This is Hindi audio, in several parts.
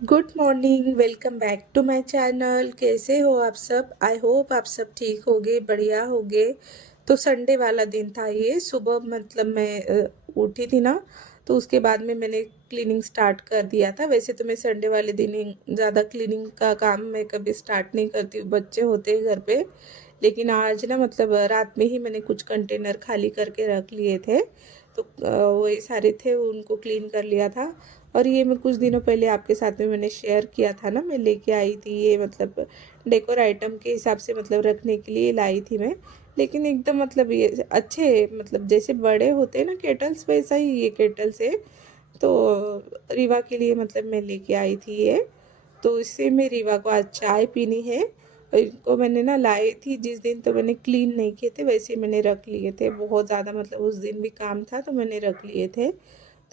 Good morning, welcome back to my channel. कैसे हो आप सब? आई होप आप सब ठीक होगे, बढ़िया होगे। तो संडे वाला दिन था ये। सुबह मतलब मैं उठी थी ना, तो उसके बाद में मैंने क्लीनिंग स्टार्ट कर दिया था। वैसे तो मैं संडे वाले दिन ही ज़्यादा क्लीनिंग का काम मैं कभी स्टार्ट नहीं करती हूँ, बच्चे होते हैं घर पे। लेकिन आज ना मतलब रात में ही मैंने कुछ कंटेनर खाली करके रख लिए थे, तो वही सारे थे, उनको क्लीन कर लिया था। और ये मैं कुछ दिनों पहले आपके साथ में मैंने शेयर किया था ना, मैं लेके आई थी ये, मतलब डेकोर आइटम के हिसाब से मतलब रखने के लिए लाई थी मैं। लेकिन एकदम मतलब ये अच्छे, मतलब जैसे बड़े होते हैं ना केटल्स, वैसा ही ये केटल्स है। तो रीवा के लिए मतलब मैं लेके आई थी ये। तो इससे मैं रीवा को आज चाय पीनी है। और इनको मैंने ना लाई थी जिस दिन, तो मैंने क्लीन नहीं किए थे, वैसे ही मैंने रख लिए थे। बहुत ज़्यादा मतलब उस दिन भी काम था तो मैंने रख लिए थे।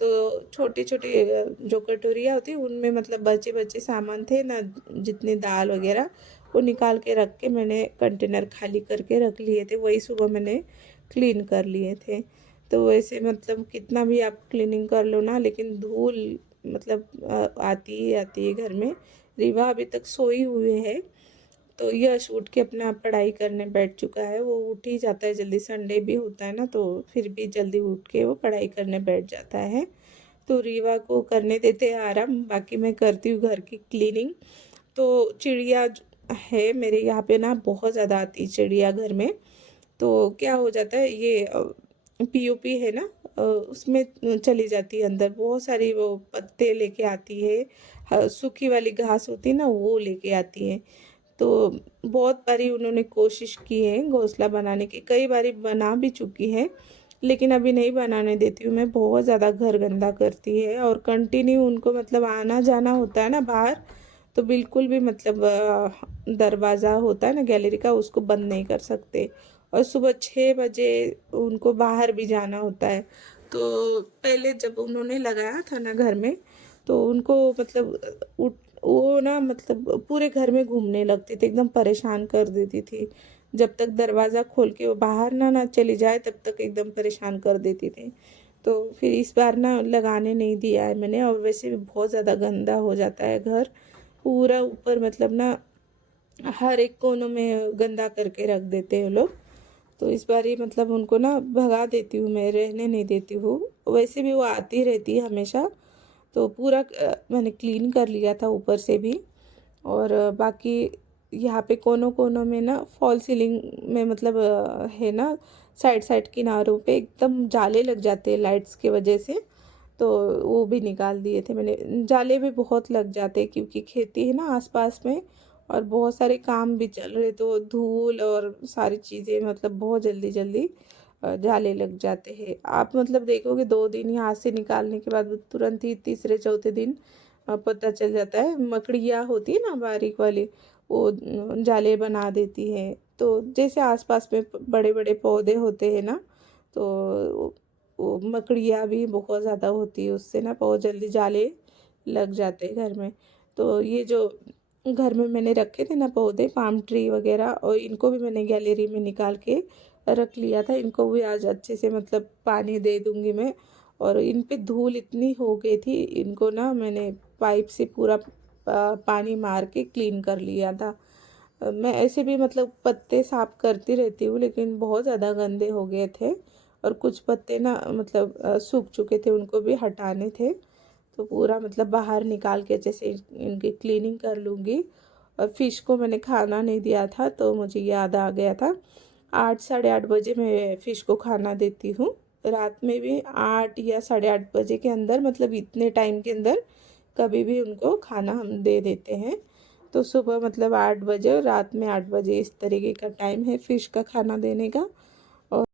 तो छोटे छोटे जो कटोरियाँ होती हैं उनमें मतलब बचे बचे सामान थे ना, जितनी दाल वगैरह, वो निकाल के रख के मैंने कंटेनर खाली करके रख लिए थे। वही सुबह मैंने क्लीन कर लिए थे। तो वैसे मतलब कितना भी आप क्लीनिंग कर लो ना, लेकिन धूल मतलब आती ही आती है घर में। रीवा अभी तक सोई हुए है, तो यश उठ के अपना पढ़ाई करने बैठ चुका है। वो उठ ही जाता है जल्दी, संडे भी होता है ना, तो फिर भी जल्दी उठ के वो पढ़ाई करने बैठ जाता है। तो रीवा को करने देते हैं आराम, बाकी मैं करती हूँ घर की क्लीनिंग। तो चिड़िया है मेरे यहाँ पे ना, बहुत ज़्यादा आती है चिड़िया घर में। तो क्या हो जाता है, ये पीओपी है ना, उसमें चली जाती है अंदर। बहुत सारी वो पत्ते लेके आती है, सूखी वाली घास होती है ना, वो लेके आती है। तो बहुत बारी उन्होंने कोशिश की है घोंसला बनाने की, कई बारी बना भी चुकी है, लेकिन अभी नहीं बनाने देती हूँ मैं। बहुत ज़्यादा घर गंदा करती है, और कंटिन्यू उनको मतलब आना जाना होता है ना बाहर, तो बिल्कुल भी मतलब दरवाज़ा होता है ना गैलरी का, उसको बंद नहीं कर सकते। और सुबह 6 बजे उनको बाहर भी जाना होता है। तो पहले जब उन्होंने लगाया था ना घर में, तो उनको मतलब उठ वो ना मतलब पूरे घर में घूमने लगती थी, एकदम परेशान कर देती थी। जब तक दरवाज़ा खोल के वो बाहर ना ना चली जाए, तब तक एकदम परेशान कर देती थी। तो फिर इस बार ना लगाने नहीं दिया है मैंने। और वैसे भी बहुत ज़्यादा गंदा हो जाता है घर, पूरा ऊपर मतलब ना हर एक कोनों में गंदा करके रख देते हैं लोग। तो इस बार ही मतलब उनको ना भगा देती हूँ मैं, रहने नहीं देती हूँ। वैसे भी वो आती रहती है हमेशा। तो पूरा मैंने क्लीन कर लिया था ऊपर से भी। और बाकी यहाँ पे कोनों कोनों में ना फॉल सीलिंग में मतलब है ना, साइड साइड किनारों पे एकदम जाले लग जाते हैं लाइट्स की वजह से। तो वो भी निकाल दिए थे मैंने। जाले भी बहुत लग जाते हैं क्योंकि खेती है ना आसपास में, और बहुत सारे काम भी चल रहे, तो धूल और सारी चीज़ें मतलब बहुत जल्दी जल्दी जाले लग जाते हैं। आप मतलब देखोगे 2 दिन यहाँ से निकालने के बाद तुरंत ही तीसरे चौथे दिन पता चल जाता है। मकड़ियाँ होती है ना बारीक वाली, वो जाले बना देती है। तो जैसे आसपास में बड़े बड़े पौधे होते हैं ना, तो वो मकड़ियाँ भी बहुत ज़्यादा होती है, उससे ना बहुत जल्दी जाले लग जाते हैं घर में। तो ये जो घर में मैंने रखे थे ना पौधे, पाम ट्री वगैरह, और इनको भी मैंने गैलरी में निकाल के रख लिया था। इनको भी आज अच्छे से मतलब पानी दे दूंगी मैं। और इन पे धूल इतनी हो गई थी, इनको ना मैंने पाइप से पूरा पानी मार के क्लीन कर लिया था। मैं ऐसे भी मतलब पत्ते साफ करती रहती हूँ, लेकिन बहुत ज़्यादा गंदे हो गए थे। और कुछ पत्ते ना मतलब सूख चुके थे, उनको भी हटाने थे। तो पूरा मतलब बाहर निकाल के जैसे इनकी क्लीनिंग कर लूँगी। और फिश को मैंने खाना नहीं दिया था, तो मुझे याद आ गया था। 8 साढ़े 8 बजे मैं फ़िश को खाना देती हूँ। रात में भी 8 या साढ़े 8 बजे के अंदर, मतलब इतने टाइम के अंदर कभी भी उनको खाना हम दे देते हैं। तो सुबह मतलब 8 बजे और रात में 8 बजे, इस तरीके का टाइम है फ़िश का खाना देने का। और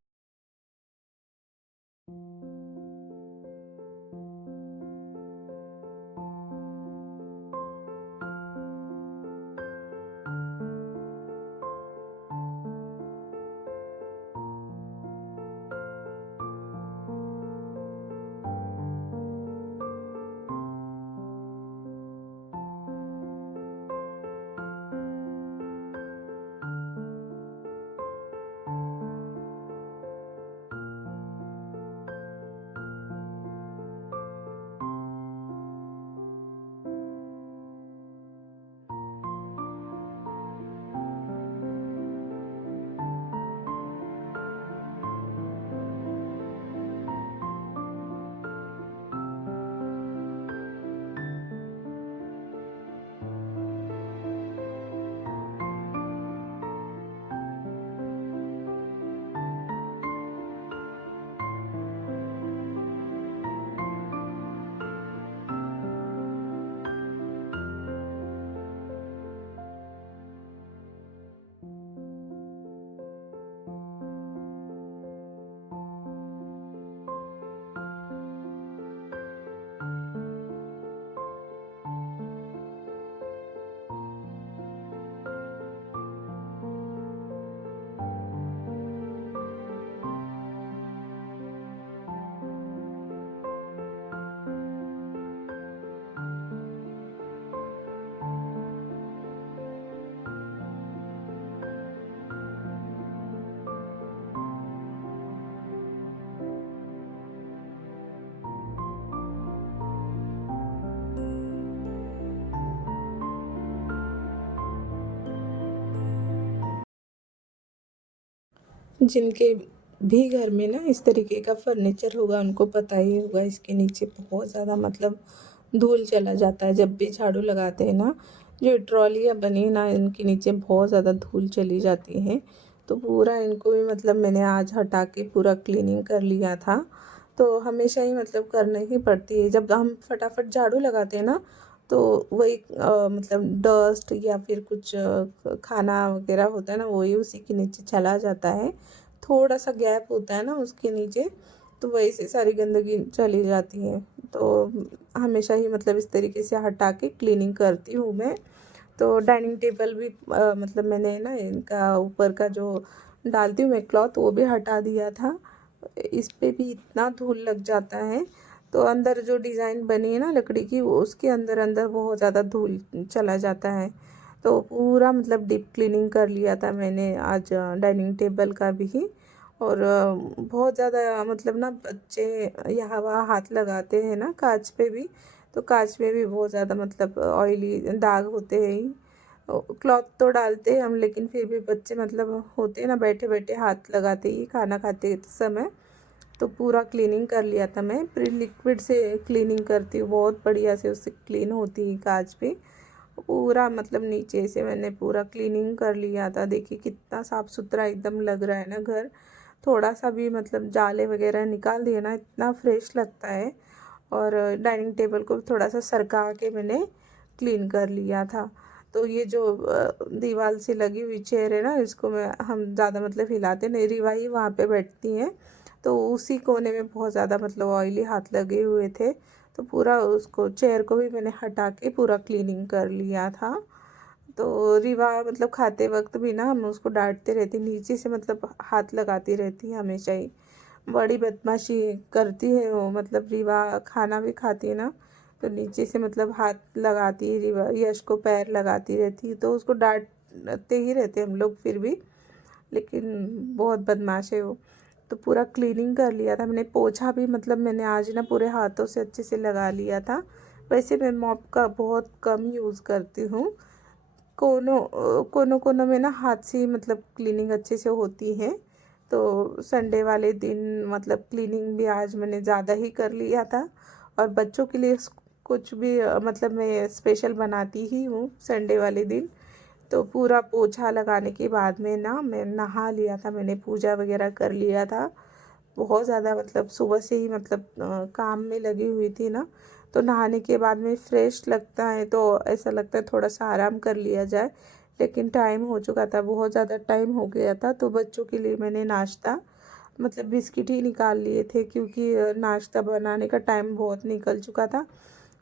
जिनके भी घर में ना इस तरीके का फर्नीचर होगा उनको पता ही होगा, इसके नीचे बहुत ज़्यादा मतलब धूल चला जाता है जब भी झाड़ू लगाते हैं ना। जो ट्रॉलियाँ बनी ना इनके नीचे बहुत ज़्यादा धूल चली जाती है। तो पूरा इनको भी मतलब मैंने आज हटा के पूरा क्लीनिंग कर लिया था। तो हमेशा ही मतलब करना ही पड़ती है जब हम फटाफट झाड़ू लगाते हैं ना, तो वही मतलब डस्ट या फिर कुछ खाना वगैरह होता है ना, वही उसी के नीचे चला जाता है। थोड़ा सा गैप होता है ना उसके नीचे, तो वही से सारी गंदगी चली जाती है। तो हमेशा ही मतलब इस तरीके से हटा के क्लीनिंग करती हूँ मैं। तो डाइनिंग टेबल भी मतलब मैंने ना इनका ऊपर का जो डालती हूँ मैं क्लॉथ, वो भी हटा दिया था। इस पे भी इतना धूल लग जाता है। तो अंदर जो डिज़ाइन बनी है ना लकड़ी की, वो उसके अंदर अंदर बहुत ज़्यादा धूल चला जाता है। तो पूरा मतलब डीप क्लीनिंग कर लिया था मैंने आज डाइनिंग टेबल का भी। और बहुत ज़्यादा मतलब ना बच्चे यहाँ वहाँ हाथ लगाते हैं ना कांच पे भी, तो कांच में भी बहुत ज़्यादा मतलब ऑयली दाग होते हैं ही। क्लॉथ तो डालते हैं हम, लेकिन फिर भी बच्चे मतलब होते हैं ना बैठे बैठे हाथ लगाते ही खाना खाते समय। तो पूरा क्लीनिंग कर लिया था मैं, फिर लिक्विड से क्लीनिंग करती हूँ, बहुत बढ़िया से उससे क्लीन होती है कांच भी। पूरा मतलब नीचे से मैंने पूरा क्लीनिंग कर लिया था। देखिए कितना साफ़ सुथरा एकदम लग रहा है ना घर। थोड़ा सा भी मतलब जाले वगैरह निकाल दिए ना, इतना फ्रेश लगता है। और डाइनिंग टेबल को थोड़ा सा सरका के मैंने क्लीन कर लिया था। तो ये जो दीवार से लगी हुई चेयर है ना, इसको मैं हम ज़्यादा मतलब हिलाते नहीं, रीवा ही वहाँ पे बैठती हैं। तो उसी कोने में बहुत ज़्यादा मतलब ऑयली हाथ लगे हुए थे। तो पूरा उसको चेयर को भी मैंने हटा के पूरा क्लीनिंग कर लिया था। तो रीवा मतलब खाते वक्त भी ना हम उसको डांटते रहते, नीचे से मतलब हाथ लगाती रहती है हमेशा ही। बड़ी बदमाशी करती है वो, मतलब रीवा खाना भी खाती है ना, तो नीचे से मतलब हाथ लगाती है रीवा, यश को पैर लगाती रहती है। तो उसको डांटते ही रहते हम लोग फिर भी, लेकिन बहुत बदमाश है वो। तो पूरा क्लीनिंग कर लिया था मैंने, पोछा भी मतलब मैंने आज ना पूरे हाथों से अच्छे से लगा लिया था। वैसे मैं मॉप का बहुत कम यूज़ करती हूँ। कोनों कोनों में ना हाथ से ही मतलब क्लीनिंग अच्छे से होती है। तो संडे वाले दिन मतलब क्लीनिंग भी आज मैंने ज़्यादा ही कर लिया था। और बच्चों के लिए कुछ भी मतलब मैं स्पेशल बनाती ही हूँ संडे वाले दिन। तो पूरा पोछा लगाने के बाद में ना मैं नहा लिया था, मैंने पूजा वगैरह कर लिया था। बहुत ज़्यादा मतलब सुबह से ही मतलब काम में लगी हुई थी ना, तो नहाने के बाद में फ्रेश लगता है, तो ऐसा लगता है थोड़ा सा आराम कर लिया जाए। लेकिन टाइम हो चुका था, बहुत ज़्यादा टाइम हो गया था। तो बच्चों के लिए मैंने नाश्ता मतलब बिस्किट ही निकाल लिए थे, क्योंकि नाश्ता बनाने का टाइम बहुत निकल चुका था।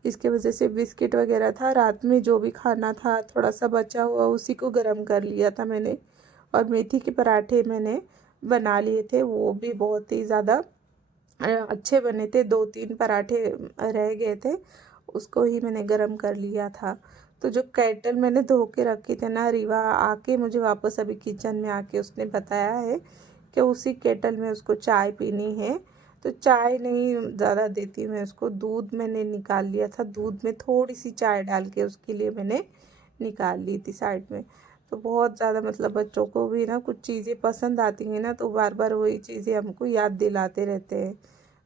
इसके वजह से बिस्किट वगैरह था, रात में जो भी खाना था थोड़ा सा बचा हुआ उसी को गर्म कर लिया था मैंने। और मेथी के पराठे मैंने बना लिए थे, वो भी बहुत ही ज़्यादा अच्छे बने थे। 2-3 पराठे रह गए थे, उसको ही मैंने गरम कर लिया था। तो जो केटल मैंने धो के रखी थी ना, रीवा आके मुझे वापस अभी किचन में आके उसने बताया है कि उसी केटल में उसको चाय पीनी है। तो चाय नहीं ज़्यादा देती मैं उसको, दूध मैंने निकाल लिया था, दूध में थोड़ी सी चाय डाल के उसके लिए मैंने निकाल ली थी साइड में। तो बहुत ज़्यादा मतलब बच्चों को भी ना कुछ चीज़ें पसंद आती हैं ना, तो बार बार वही चीज़ें हमको याद दिलाते रहते हैं।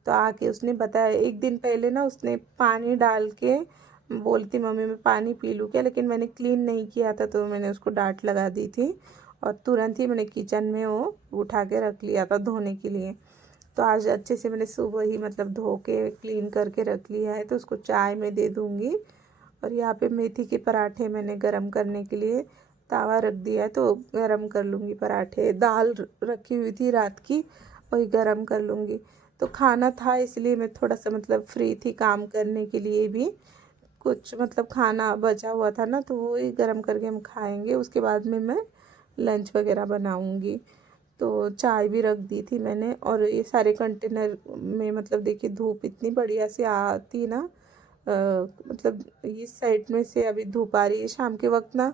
तो आके उसने बताया, एक दिन पहले ना उसने पानी डाल के बोलती मम्मी मैं पानी पी लूँ क्या, लेकिन मैंने क्लीन नहीं किया था तो मैंने उसको डांट लगा दी थी। और तुरंत ही मैंने किचन में वो उठा के रख लिया था धोने के लिए। तो आज अच्छे से मैंने सुबह ही मतलब धो के क्लीन करके रख लिया है, तो उसको चाय में दे दूँगी। और यहाँ पे मेथी के पराठे मैंने गरम करने के लिए तावा रख दिया है, तो गरम कर लूँगी पराठे। दाल रखी हुई थी रात की, वही गरम कर लूँगी। तो खाना था इसलिए मैं थोड़ा सा मतलब फ्री थी काम करने के लिए भी। कुछ मतलब खाना बचा हुआ था ना, तो वही गरम करके हम खाएंगे, उसके बाद में मैं लंच वगैरह बनाऊँगी। तो चाय भी रख दी थी मैंने। और ये सारे कंटेनर में मतलब देखिए धूप इतनी बढ़िया से आती ना, मतलब इस साइड में से अभी धूप आ रही है, शाम के वक्त ना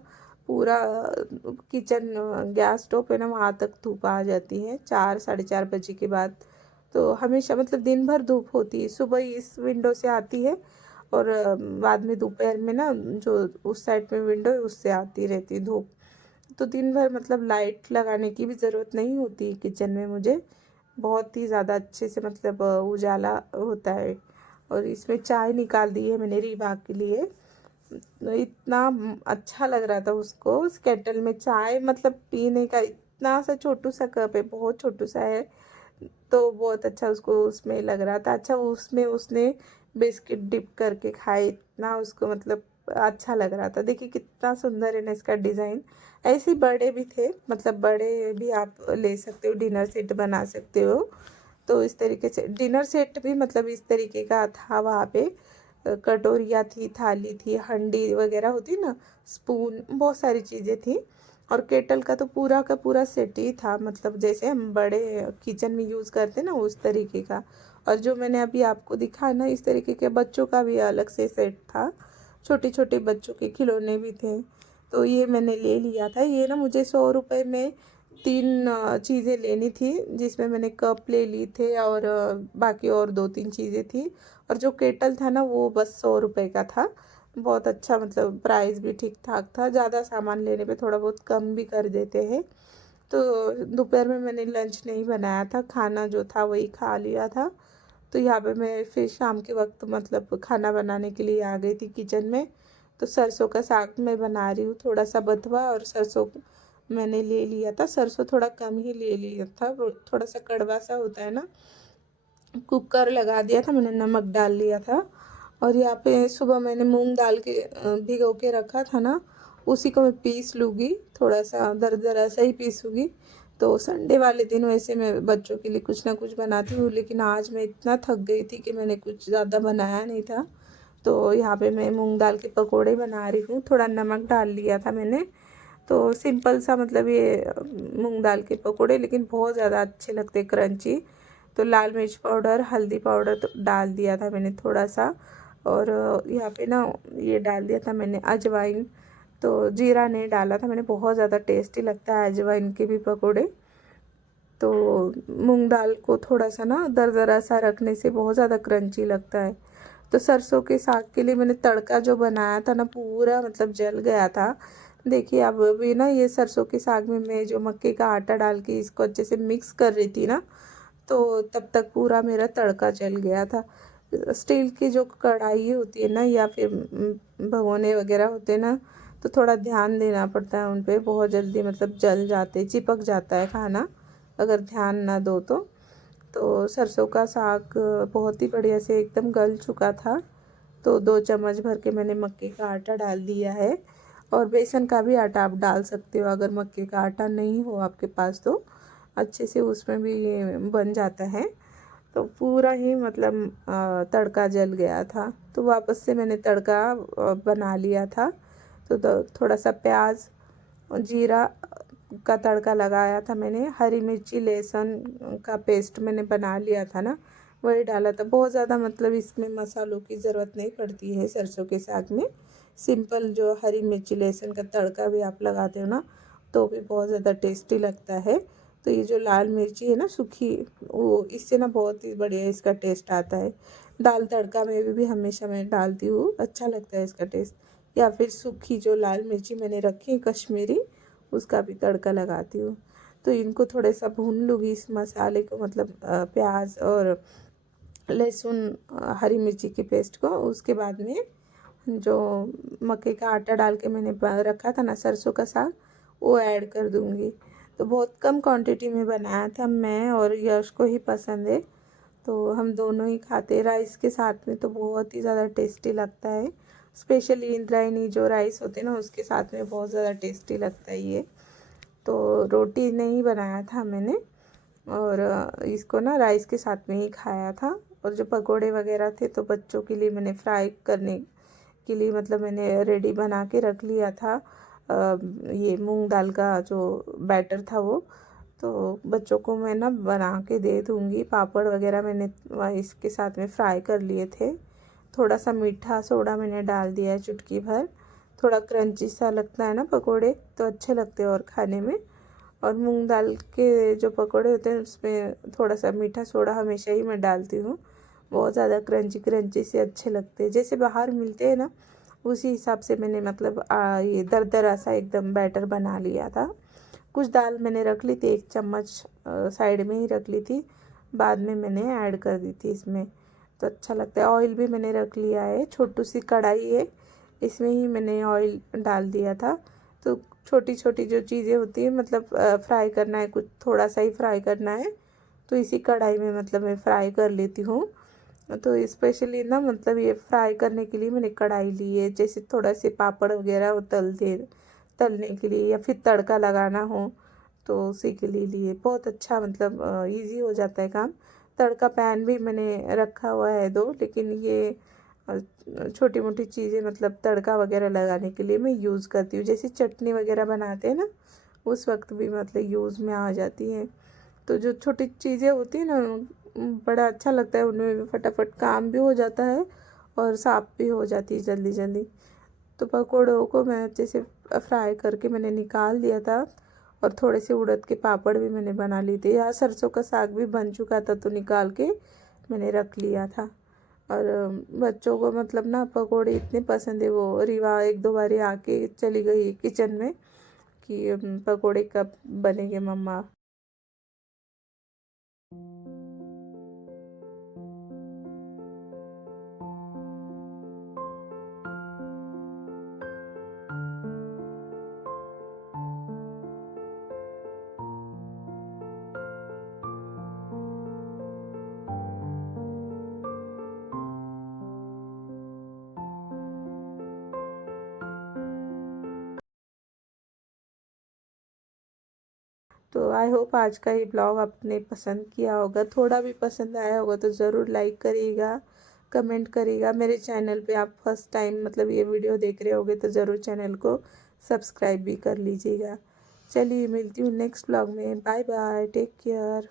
पूरा किचन गैस स्टोव है ना वहाँ तक धूप आ जाती है 4 साढ़े 4 बजे के बाद। तो हमेशा मतलब दिन भर धूप होती है, सुबह इस विंडो से आती है, और बाद में दोपहर में ना जो उस साइड में विंडो है उससे आती रहती है धूप। तो दिन भर मतलब लाइट लगाने की भी ज़रूरत नहीं होती किचन में मुझे। बहुत ही ज़्यादा अच्छे से मतलब उजाला होता है। और इसमें चाय निकाल दी है मैंने रीबा के लिए। तो इतना अच्छा लग रहा था उसको, उस केटल में चाय मतलब पीने का। इतना सा छोटू सा कप है, बहुत छोटू सा है। तो बहुत अच्छा उसको उसमें लग रहा था। अच्छा उसमें उसने बिस्किट डिप करके खाए, इतना उसको मतलब अच्छा लग रहा था। देखिए कितना सुंदर है ना इसका डिज़ाइन। ऐसे ही बड़े भी थे, मतलब बड़े भी आप ले सकते हो, डिनर सेट बना सकते हो। तो इस तरीके से डिनर सेट भी मतलब इस तरीके का था वहाँ पे। कटोरियाँ थी, थाली थी, हंडी वगैरह होती ना, स्पून, बहुत सारी चीज़ें थी। और केटल का तो पूरा का पूरा सेट ही था, मतलब जैसे हम बड़े किचन में यूज़ करते ना उस तरीके का। और जो मैंने अभी आपको दिखाया ना, इस तरीके के बच्चों का भी अलग से सेट था। छोटे छोटे बच्चों के खिलौने भी थे। तो ये मैंने ले लिया था। ये ना मुझे 100 रुपये में 3 चीज़ें लेनी थी, जिसमें मैंने कप ले ली थे और बाकी और 2-3 चीज़ें थी। और जो केटल था ना वो बस 100 रुपये का था। बहुत अच्छा, मतलब प्राइस भी ठीक ठाक था। ज़्यादा सामान लेने पे थोड़ा बहुत कम भी कर देते हैं। तो दोपहर में मैंने लंच नहीं बनाया था, खाना जो था वही खा लिया था। तो यहाँ पे मैं फिर शाम के वक्त मतलब खाना बनाने के लिए आ गई थी किचन में। तो सरसों का साग मैं बना रही हूँ, थोड़ा सा बथुआ और सरसों मैंने ले लिया था। सरसों थोड़ा कम ही ले लिया था, वो थोड़ा सा कड़वा सा होता है ना। कुकर लगा दिया था मैंने, नमक डाल लिया था। और यहाँ पे सुबह मैंने मूंग दाल के भिगो के रखा था ना, उसी को मैं पीस लूँगी, थोड़ा सा दरदरा सा ही पीसूँगी। तो संडे वाले दिन वैसे मैं बच्चों के लिए कुछ ना कुछ बनाती हूँ, लेकिन आज मैं इतना थक गई थी कि मैंने कुछ ज़्यादा बनाया नहीं था। तो यहाँ पे मैं मूंग दाल के पकोड़े बना रही हूँ। थोड़ा नमक डाल लिया था मैंने। तो सिंपल सा मतलब ये मूंग दाल के पकोड़े, लेकिन बहुत ज़्यादा अच्छे लगते, क्रंची। तो लाल मिर्च पाउडर, हल्दी पाउडर तो डाल दिया था मैंने थोड़ा सा। और यहाँ पे ना ये डाल दिया था मैंने अजवाइन। तो जीरा नहीं डाला था मैंने, बहुत ज़्यादा टेस्टी लगता है अजवाइन के भी पकोड़े। तो मूंग दाल को थोड़ा सा ना दरदरा सा रखने से बहुत ज़्यादा क्रंची लगता है। तो सरसों के साग के लिए मैंने तड़का जो बनाया था ना, पूरा मतलब जल गया था। देखिए अब भी ना, ये सरसों के साग में मैं जो मक्के का आटा डाल के इसको अच्छे से मिक्स कर रही थी ना, तो तब तक पूरा मेरा तड़का जल गया था। स्टील की जो कढ़ाई होती है ना, या फिर भगोने वगैरह होते हैं ना, तो थोड़ा ध्यान देना पड़ता है उन पे। बहुत जल्दी मतलब जल जाते, चिपक जाता है खाना अगर ध्यान ना दो तो। तो सरसों का साग बहुत ही बढ़िया से एकदम गल चुका था। तो 2 चम्मच भर के मैंने मक्के का आटा डाल दिया है। और बेसन का भी आटा आप डाल सकते हो, अगर मक्के का आटा नहीं हो आपके पास तो अच्छे से उसमें भी बन जाता है। तो पूरा ही मतलब तड़का जल गया था। तो वापस से मैंने तड़का बना लिया था। तो थोड़ा सा प्याज और जीरा का तड़का लगाया था मैंने। हरी मिर्ची लहसुन का पेस्ट मैंने बना लिया था ना, वही डाला था। बहुत ज़्यादा मतलब इसमें मसालों की ज़रूरत नहीं पड़ती है सरसों के साग में। सिंपल जो हरी मिर्ची लहसुन का तड़का भी आप लगाते हो ना, तो भी बहुत ज़्यादा टेस्टी लगता है। तो ये जो लाल मिर्ची है ना सूखी, वो इससे ना बहुत ही बढ़िया इसका टेस्ट आता है। दाल तड़का में भी हमेशा मैं डालती हूँ, अच्छा लगता है इसका टेस्ट। या फिर सूखी जो लाल मिर्ची मैंने रखी है कश्मीरी, उसका भी तड़का लगाती हूँ। तो इनको थोड़ा सा भून लूँगी इस मसाले को, मतलब प्याज और लहसुन हरी मिर्ची की पेस्ट को। उसके बाद में जो मक्के का आटा डाल के मैंने रखा था ना सरसों का साग, वो ऐड कर दूँगी। तो बहुत कम क्वांटिटी में बनाया था मैं, और यश को ही पसंद है। तो हम दोनों ही खाते हैं राइस के साथ में, तो बहुत ही ज़्यादा टेस्टी लगता है। स्पेशली इंद्रायणी जो राइस होते हैं ना, उसके साथ में बहुत ज़्यादा टेस्टी लगता है ये। तो रोटी नहीं बनाया था मैंने, और इसको ना राइस के साथ में ही खाया था। और जो पकोड़े वगैरह थे तो बच्चों के लिए मैंने फ्राई करने के लिए मतलब मैंने रेडी बना के रख लिया था। ये मूंग दाल का जो बैटर था वो, तो बच्चों को मैं ना बना के दे दूँगी। पापड़ वगैरह मैंने इसके साथ में फ्राई कर लिए थे। थोड़ा सा मीठा सोडा मैंने डाल दिया है चुटकी भर। थोड़ा क्रंची सा लगता है ना पकोड़े, तो अच्छे लगते हैं और खाने में। और मूंग दाल के जो पकोड़े होते हैं उसमें थोड़ा सा मीठा सोडा हमेशा ही मैं डालती हूँ। बहुत ज़्यादा क्रंची क्रंची से अच्छे लगते हैं, जैसे बाहर मिलते हैं ना उसी हिसाब से मैंने मतलब ये दरदरा सा एकदम बैटर बना लिया था। कुछ दाल मैंने रख ली थी, 1 चम्मच साइड में ही रख ली थी, बाद में मैंने ऐड कर दी थी इसमें, तो अच्छा लगता है। ऑयल भी मैंने रख लिया है, छोटी सी कढ़ाई है, इसमें ही मैंने ऑयल डाल दिया था। तो छोटी छोटी जो चीज़ें होती है मतलब फ्राई करना है, कुछ थोड़ा सा ही फ्राई करना है, तो इसी कढ़ाई में मतलब मैं फ्राई कर लेती हूँ। तो स्पेशली ना मतलब ये फ्राई करने के लिए मैंने कढ़ाई ली है, जैसे थोड़ा से पापड़ वगैरह वो तलने के लिए या फिर तड़का लगाना हो तो उसी के लिए लिए। बहुत अच्छा मतलब इजी हो जाता है काम। तड़का पैन भी मैंने रखा हुआ है 2, लेकिन ये छोटी मोटी चीज़ें मतलब तड़का वगैरह लगाने के लिए मैं यूज़ करती हूँ, जैसे चटनी वगैरह बनाते हैं ना उस वक्त भी मतलब यूज़ में आ जाती है। तो जो छोटी चीज़ें होती हैं ना बड़ा अच्छा लगता है, उनमें भी फटाफट काम भी हो जाता है और साफ़ भी हो जाती है जल्दी जल्दी। तो पकौड़ों को मैं अच्छे से फ्राई करके मैंने निकाल दिया था, और थोड़े से उड़द के पापड़ भी मैंने बना लिए थे। यहाँ सरसों का साग भी बन चुका था तो निकाल के मैंने रख लिया था। और बच्चों को मतलब ना पकौड़े इतने पसंद है, वो रीवा 1-2 बारी आके चली गई किचन में कि पकौड़े कब बनेंगे मम्मा। तो आई होप आज का ये ब्लॉग आपने पसंद किया होगा, थोड़ा भी पसंद आया होगा तो ज़रूर लाइक करिएगा, कमेंट करिएगा। मेरे चैनल पे आप फर्स्ट टाइम मतलब ये वीडियो देख रहे होगे तो ज़रूर चैनल को सब्सक्राइब भी कर लीजिएगा। चलिए मिलती हूँ नेक्स्ट ब्लॉग में, बाय बाय, टेक केयर।